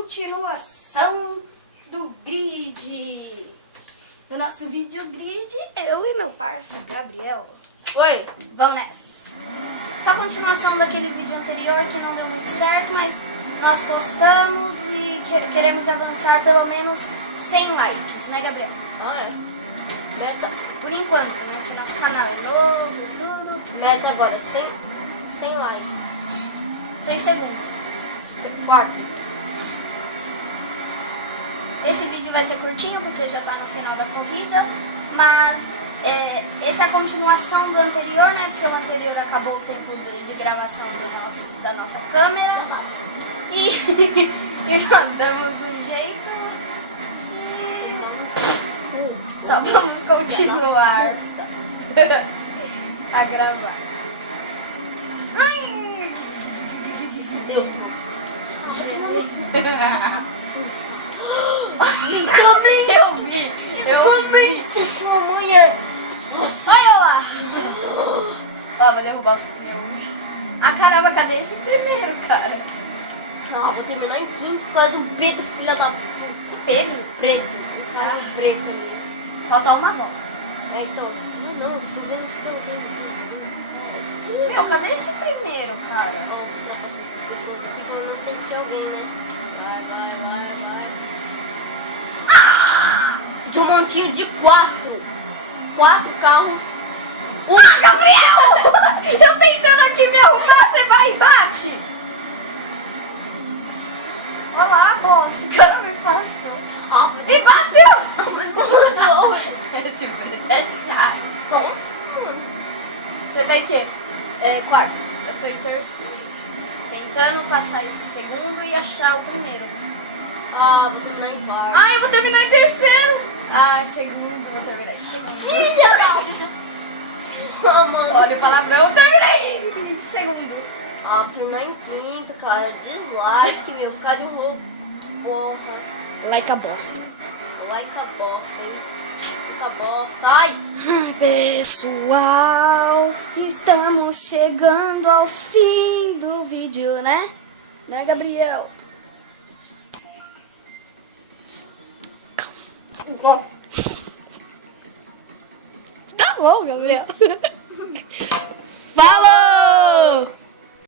continuação do grid. No nosso vídeo grid, eu e meu parceiro Gabriel. Oi. Vamos nessa. Só continuação daquele vídeo anterior que não deu muito certo, mas nós postamos e queremos avançar pelo menos 100 likes, né, Gabriel? Ah, é. Meta. Por enquanto, né? Porque nosso canal é novo e tudo. Meta agora, 100 likes. Tô em segundo. Quarto. Esse vídeo vai ser curtinho porque já tá no final da corrida, mas essa é a continuação do anterior, né? Porque o anterior acabou o tempo de gravação da nossa câmera. E, e nós damos um jeito e só vamos continuar a gravar. Deu, trouxa. Eu vi. Sua mãe é... Nossa. Olha lá. Ó, vou derrubar os pneus. Ah, caramba, cadê esse primeiro, cara? Ah, vou terminar em quinto por causa do Pedro, filha da puta. Que Pedro? Preto. Um cara preto ali. Falta uma volta. É, então... Não, estou vendo os pelotões aqui, os dois caras. Meu, cadê esse primeiro, cara? Ó, vou ultrapassar essas pessoas aqui, pelo menos tem que ser alguém, né? Vai. De um montinho de quatro carros. Ah, Gabriel! Eu tentando aqui me arrumar, você vai e bate! Olha lá, bosta, o cara me passou. E bateu! Esse preto é chato. Nossa, mano. Você tá em quê? Quarto. Eu tô em terceiro. Tentando passar esse segundo e achar o primeiro. Ah, vou terminar em quarto. Ah, eu vou terminar em terceiro! Ah, segundo, vou terminar em segundo. Filha da... Ah, mano. Olha o palavrão, eu terminei em segundo. Ah, vou terminar em quinto, cara. Dislike, meu, por causa de um roubo. Porra. Like a bosta. Like a bosta, hein. Puta bosta. Ai! Ai, pessoal, estamos chegando ao fim do vídeo, né? Né, Gabriel? Tá bom, Gabriel. Falou!